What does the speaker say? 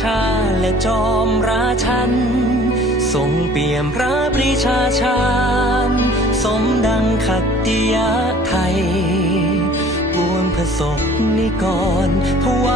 ชาและจอมราชัน ทรงเปี่ยมพระปรีชาชาญสมดังขัตติยะไทยปวงพระศกนิกรทวา